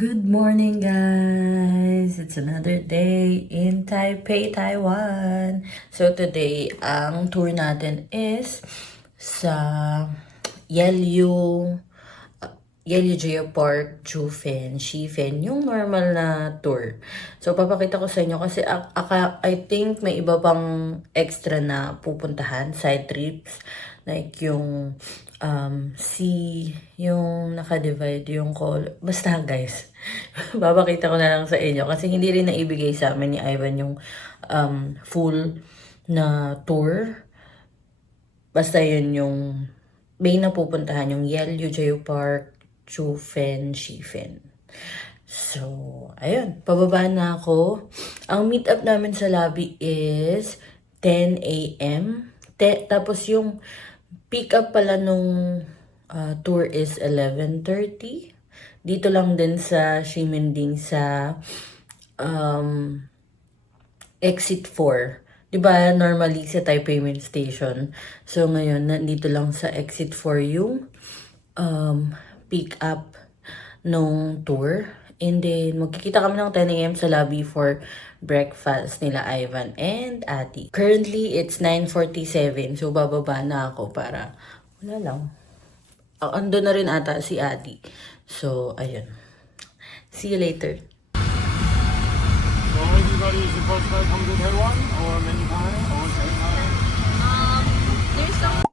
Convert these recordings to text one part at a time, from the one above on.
Good morning, guys! It's another day in Taipei, Taiwan. So today, ang tour natin is sa Yelyu, Yelyu Geopark, Jufen, Shifen, yung normal na tour. So papakita ko sa inyo kasi I think may iba pang extra na pupuntahan, side trips. Like yung yung naka-divide yung call. Basta guys, babakita ko na lang sa inyo kasi hindi rin naibigay sa amin ni Ivan yung full na tour. Basta yun yung may napupuntahan yung Yelyu Geopark, Jufen, Shifen. So, ayun, pababa na ako. Ang meet up namin sa lobby is 10 a.m. Tapos yung pick up pala nung tour is 11:30. Dito lang din sa Ximending sa exit 4. 'Di ba normally sa Taipei Main Station. So ngayon nandito lang sa exit 4 yung pick up nung tour. And then magkikita kami ng 10 a.m. sa lobby for breakfast nila Ivan and Ati. Currently it's 9:47. So bababa na ako para wala lang. Ando na rin ata si Ati. So ayun. See you later. So everybody is the first time come to Taiwan or many times or second time? There's some.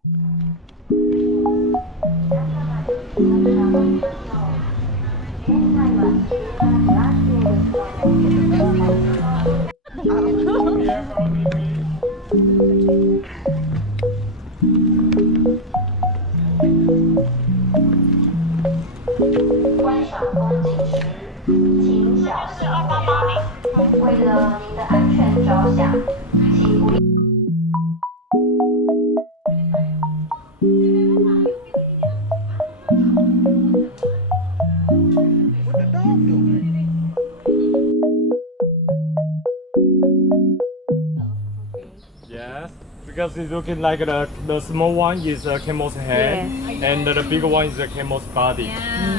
Yes, because it's looking like the small one is a camel's head and the bigger one is a camel's body.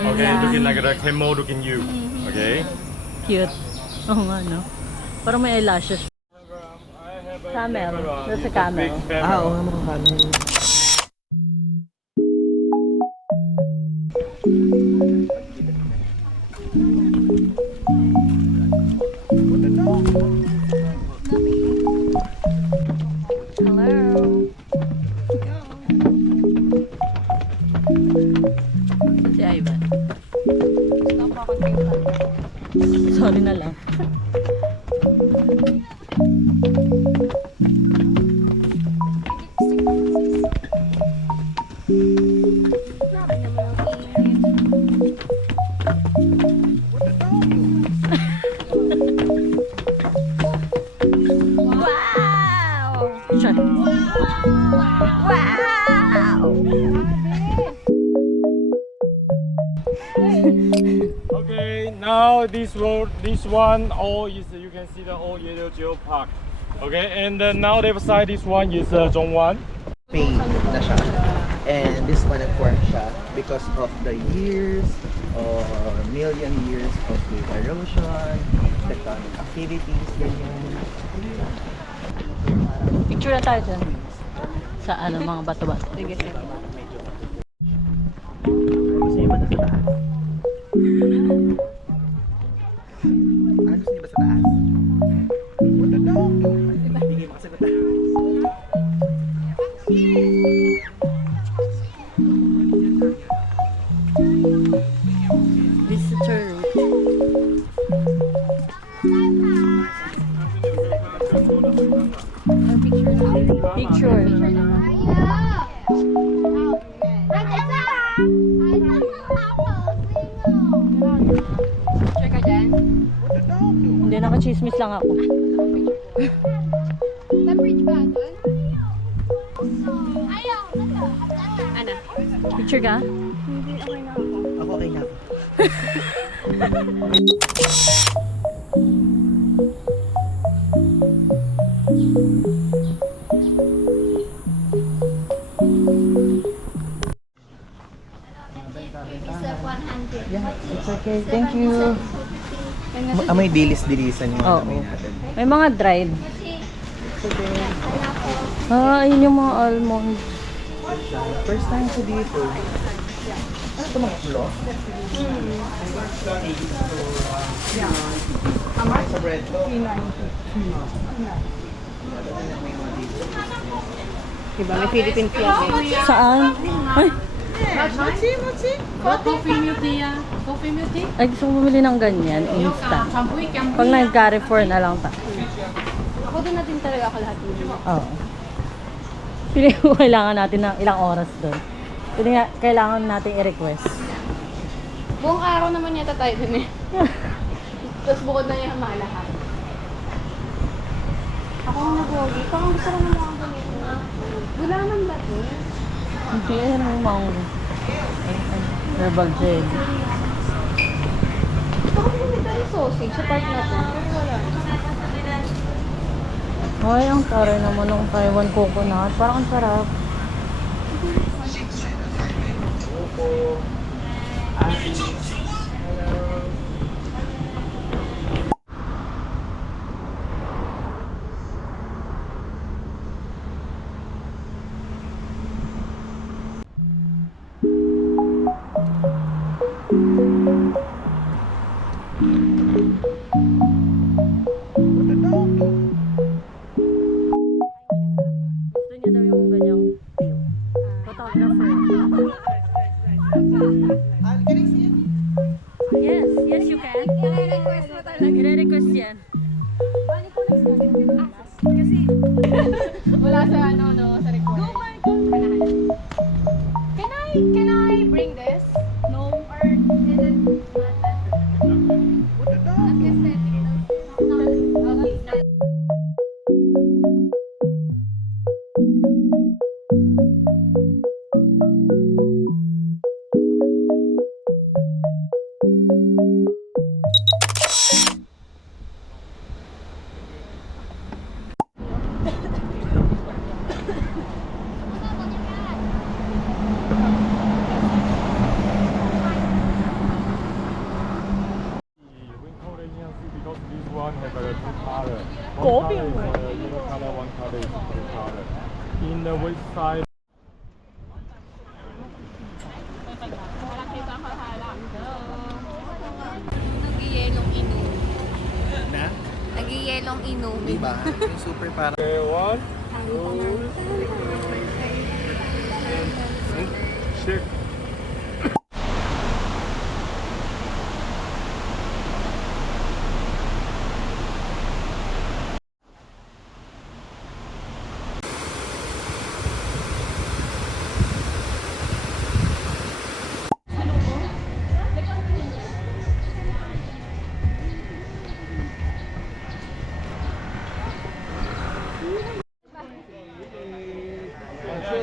Okay, looking like the camel looking you. Okay. Cute. Oo nga, no? Parang may eyelashes. Camel. That's a camel. Oo, mga camel. Hello. Si Ivan. Sorry na lang. Wow! Siya. Wow! Okay, now this one all is you can see the whole Yellow Geo Park. Okay, and now left side this one is Zhongwan. Paid na siya. And this one of course siya because of the years or million years of the erosion, tectonic activities, ganyan. Picture na tayo dyan. Sa ano, mga bato-bato. Sige, sige. Gusto niyo ba sa taas? Gusto niyo ba sa taas? Hindi mo kasi sa taas. Visitor route. Picture. Check ka dyan. Hindi, nakachismis lang ako. Sa bridge ba doon? Ayaw! Ano? Picture ka? Hindi, okay na ako. Ako okay na ako. It's 100. Yeah, it's Okay, thank you. Amoy dilis-dilisan yung Oo. amoy natin. May mga dried. Ah, ayun yung mga almond. First time ko dito. Ano ito mga flo? Sa bread to? Diba, may Philippine flag eh. Saan? Ay, Coffee milk niya. Coffee milk tea? ay gusto ko bumili ng ganyan, instant. Pag nag-Carrefour na lang ta. Ako doon natin talaga ako lahat yun. Oo. Pili ko kailangan natin ng ilang oras doon. Pili nga, kailangan natin i-request. Buong araw naman yata tayo dun eh. Tapos bukod na yung malahat. Ako ang nag-wagi. Parang gusto ko na mga ganito. Gulaman ba ito? Hindi, yan ang mango. Herbal jelly. Gusto ko pinita yung sausage sa part na to. Pero wala. Ay, ang taray naman ng Taiwan coconut. Parang ang sarap. Gusto niya daw yung ganyang view. Photographer. Can I see it? Yes, yes you can. I-request mo talaga. I-request yan. Bani ko lang sa kasi wala sa ano no sa record. Can I bring this? No or is it What the dog? at least 10 minutes? Okay. We call it Indian sea because this one has a two color. Coffee. One color is yellow color, one color is blue color. In the west side, Nag-yelong inom. Na? Nag-yelong inom. Diba? Yung super parang... okay, one, two, shake.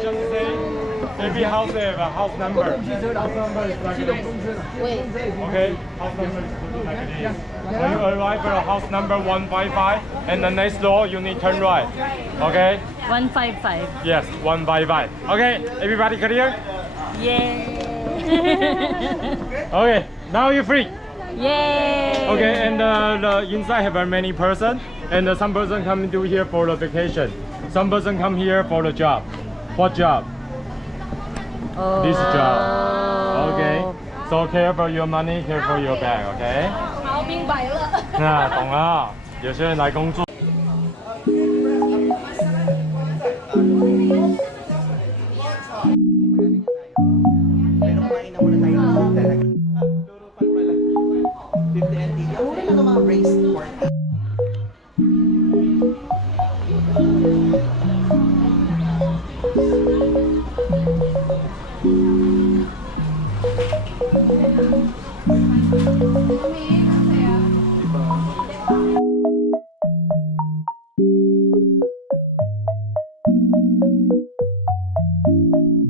Just say, maybe house have a house number. House number is like this. Wait. Okay, house number is like this. When you arrive at house number 155, and the next door you need turn right. Okay? 155. Yes, 155. Okay, everybody clear? Yay! Okay, now you're free. Yay! Okay, and the inside have many person, and some person come to here for the vacation. Some person come here for the job. What job? Oh. This job. Okay. So care for your money, care for your bag. Okay. 好，明白了。那懂了。有些人来工作。 Pero kumain na muna tayo ng talaga. Lurupan pala. 50 NT. Ang mura lang ng mga braised pork.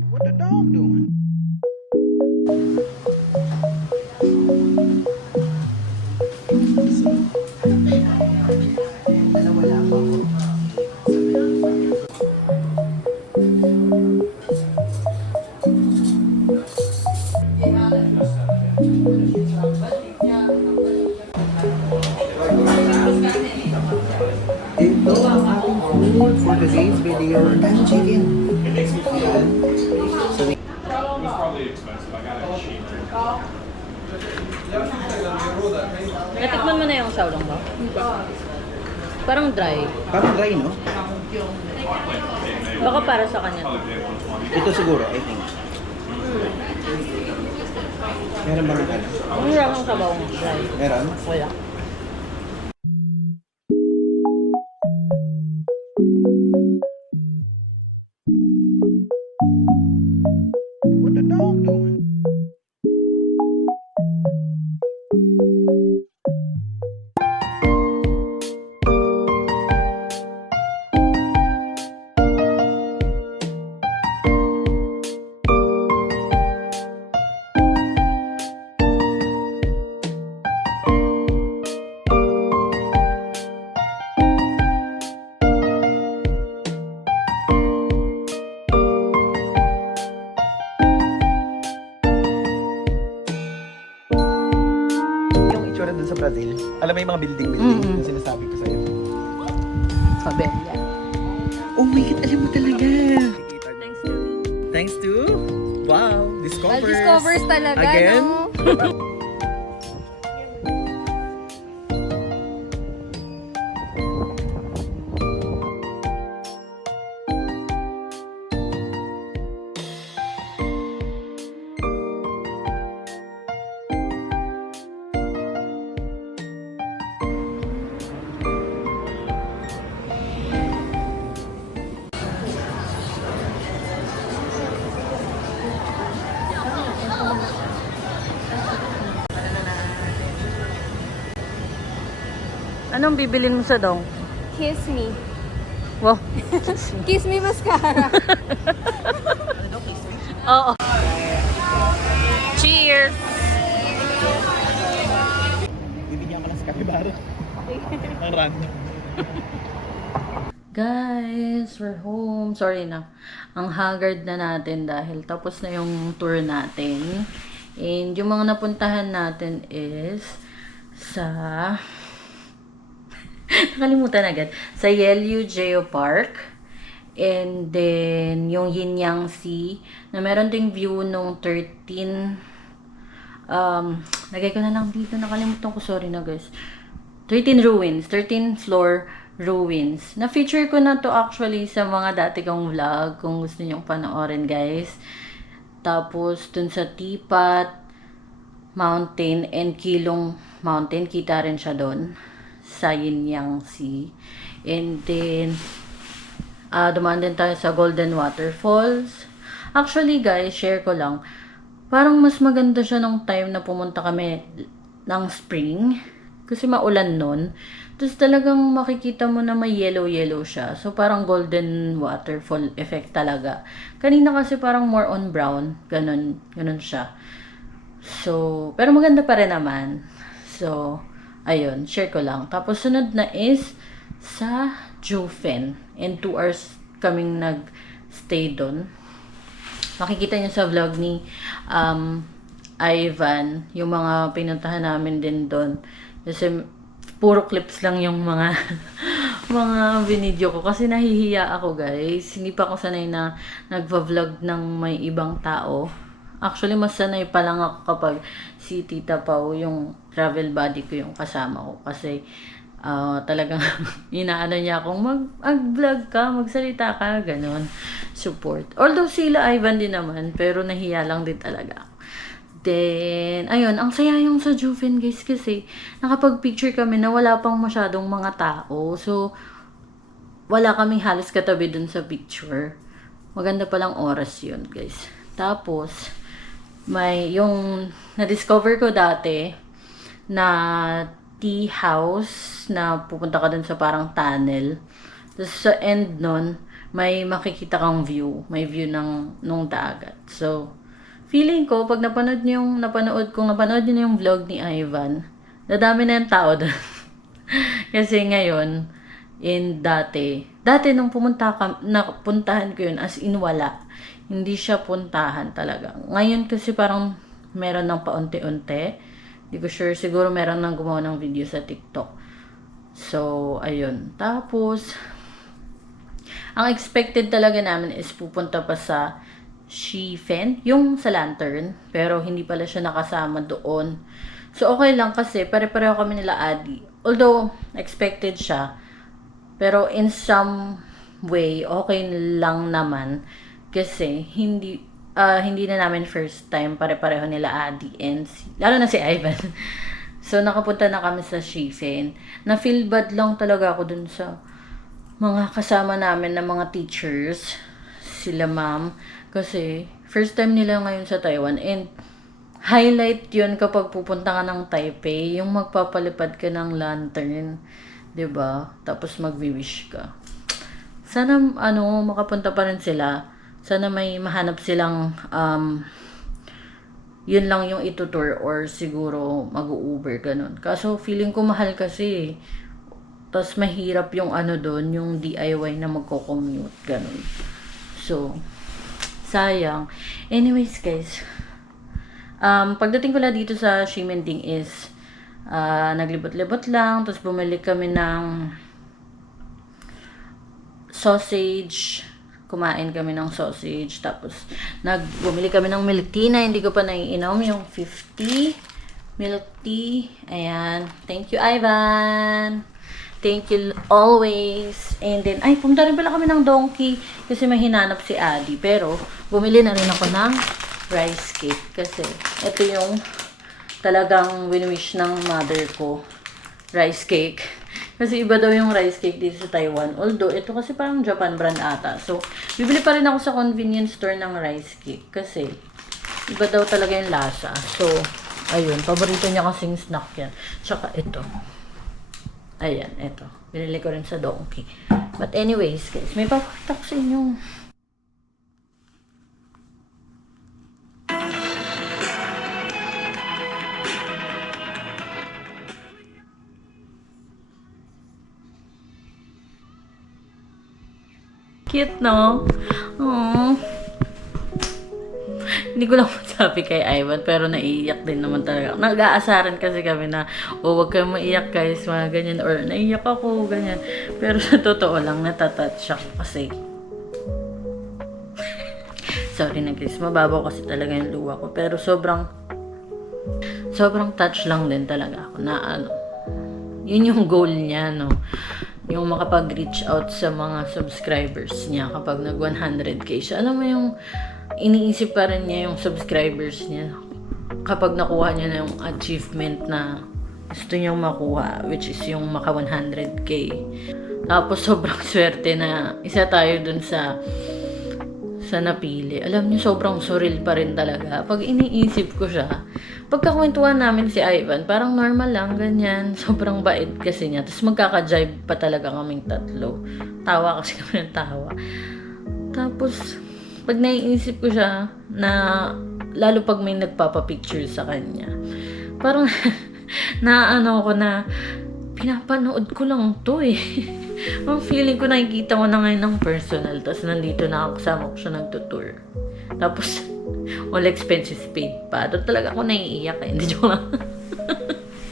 What the dog? Natikman mo na yung xiaolong ba? Parang dry. Parang dry, no? Baka para sa kanya. Ito siguro, I think. Meron ba ng ano? Ang hirap ng sabaw mo, dry. Meron? Wala. What the dog doing? Yung itsura dun sa Brazil. Alam mo yung mga building yung sinasabi ko sa'yo. Sabi. Yeah. Oh my God, alam mo talaga. Thanks to Thanks to, wow, Discovers. Discovers talaga, Again? no? Anong bibilin mo sa dong? Kiss me. Wow. Kiss me mascara. Oo. Cheers! Bibigyan ka lang sa kapibara. Ang random. Guys, we're home. Sorry na. Ang haggard na natin dahil tapos na yung tour natin. And yung mga napuntahan natin is sa... Nakalimutan agad. Sa Yelyu Geopark. And then, yung Yin Yang Sea. Na meron ding view nung 13... lagay ko na lang dito. Nakalimutan ko. Sorry na guys. 13 ruins. 13 floor ruins. Na-feature ko na to actually sa mga dati kong vlog. Kung gusto nyong panoorin guys. Tapos, dun sa Tipat Mountain and Kilong Mountain. Kita rin siya dun. Sa Yin Yang Sea. And then, dumaan din tayo sa Golden Waterfalls. Actually guys, share ko lang. Parang mas maganda siya nung time na pumunta kami ng spring. Kasi maulan nun. Tapos talagang makikita mo na may yellow-yellow siya. So parang golden waterfall effect talaga. Kanina kasi parang more on brown. Ganun siya. So, pero maganda pa rin naman. So, ayun, share ko lang. Tapos sunod na is sa Jufen. And 2 hours kaming nag-stay doon. Makikita niyo sa vlog ni Ivan, yung mga pinuntahan namin din doon. Kasi puro clips lang yung mga mga binidyo ko. Kasi nahihiya ako guys. Hindi pa ako sanay na nagva-vlog ng may ibang tao. Actually, mas sanay pa lang ako kapag si Tita Pau, yung travel buddy ko, yung kasama ko. Kasi talagang inaano niya akong mag-vlog ka, magsalita ka, ganun. Support. Although sila Ivan din naman, pero nahiya lang din talaga ako. Then, ayun, ang saya yung sa Juven guys kasi nakapag-picture kami na wala pang masyadong mga tao. So, wala kaming halos katabi dun sa picture. Maganda palang oras yun guys. Tapos, may yung na-discover ko dati na tea house na pupunta ka dun sa parang tunnel. Tapos sa end nun, may makikita kang view. May view nung dagat. So, feeling ko, pag napanood niyo yung vlog ni Ivan, dadami na yung tao dun. Kasi ngayon, dati nung napuntahan ko yun, as in wala. Hindi siya puntahan talaga. Ngayon kasi parang meron ng paunti-unti. Hindi ko sure. Siguro meron nang gumawa ng video sa TikTok. So, ayun. Tapos, ang expected talaga namin is pupunta pa sa Shifen, yung sa lantern, pero hindi pala siya nakasama doon. So, okay lang kasi pare-pareho kami nila Adi. Although, expected siya, pero in some way, okay lang naman kasi hindi na namin first time pare-pareho nila Adi and lalo na si Ivan. So, nakapunta na kami sa Shifen. Na-feel bad lang talaga ako dun sa mga kasama namin na mga teachers, sila ma'am, kasi first time nila ngayon sa Taiwan and highlight yun kapag pupunta ka ng Taipei, yung magpapalipad ka ng lantern, 'di ba? Tapos magwi-wish ka. Sana makapunta pa rin sila. Sana may mahanap silang yun lang yung itutour or siguro mag-Uber ganun. Kaso feeling ko mahal kasi. Tapos mahirap yung doon, yung DIY na magko-commute ganun. So, sayang. Anyways, guys. Pagdating ko lang dito sa Ximending is naglibot-libot lang, tapos bumili kami ng sausage. Kumain kami ng sausage, tapos bumili kami ng milk tea na hindi ko pa naiinom, yung 50 milk tea. Ayan. Thank you, Ivan. Thank you always. And then, pumunta rin pala kami ng Donkey kasi may hinanap si Adi. Pero, bumili na rin ako ng rice cake kasi ito yung talagang win-wish ng mother ko. Rice cake. Kasi iba daw yung rice cake dito sa Taiwan. Although, ito kasi parang Japan brand ata. So, bibili pa rin ako sa convenience store ng rice cake kasi iba daw talaga yung lasa. So, ayun. Paborito niya kasing snack yan. Tsaka ito. Ayan, ito. Binili ko rin sa Donkey. But anyways, guys, may papakita ko sa inyo. Cute, no? Aww. Hindi ko lang masabi kay Ivan, pero naiiyak din naman talaga. Nag-aasaran kasi kami na, huwag kayong maiyak guys, mga ganyan. Or, naiiyak ako, ganyan. Pero sa totoo lang, natatouch ako kasi. Sorry na guys, mababaw kasi talaga yung luha ko. Pero sobrang touch lang din talaga ako na yun yung goal niya, no? Yung makapag-reach out sa mga subscribers niya kapag nag 100k siya. Alam mo yung iniisip pa rin niya yung subscribers niya kapag nakuha niya na yung achievement na gusto niyang makuha, which is yung maka 100k. Tapos sobrang swerte na isa tayo dun sa napili. Alam niyo, sobrang surreal pa rin talaga. Pag iniisip ko siya, pagkakwentuhan namin si Ivan, parang normal lang, ganyan. Sobrang bait kasi niya. Tapos magkaka-jive pa talaga kaming tatlo. Tawa kasi kami ng tawa. Tapos, pag naiisip ko siya, na lalo pag may nagpapapicture sa kanya, parang naano ko na, pinapanood ko lang to eh. Ang feeling ko nakikita ko na ngayon ng personal. Tapos nandito na ako, kasama ko siya nagtutour. Tapos, all expenses paid pa. Doon talaga ako naiiyak eh. Hindi joke lang.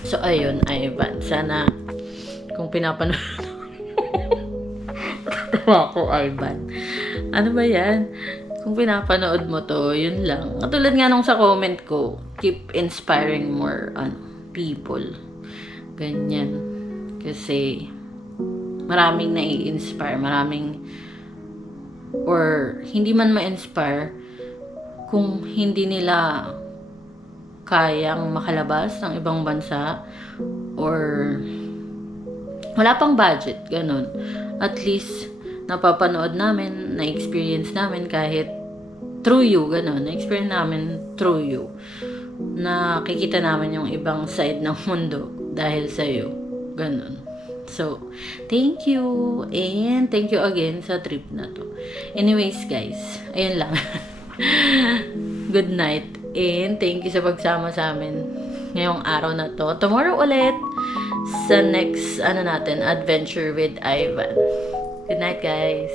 So, ayun, Ivan. Sana, kung pinapanood katawa ko, Ivan. Ano ba yan? Kung pinapanood mo to, yun lang. Katulad nga nung sa comment ko, keep inspiring more people. Ganyan. Kasi, maraming nai-inspire, or hindi man ma-inspire kung hindi nila kayang makalabas ng ibang bansa or wala pang budget, ganun. At least, napapanood namin, na-experience namin kahit through you, ganun. Na-experience namin through you. Nakikita namin yung ibang side ng mundo dahil sa'yo. Ganun. So, thank you. And thank you again sa trip na to. Anyways, guys. Ayun lang. Good night. And thank you sa pagsama sa amin ngayong araw na to. Tomorrow ulit sa next, adventure with Ivan. Good night, guys.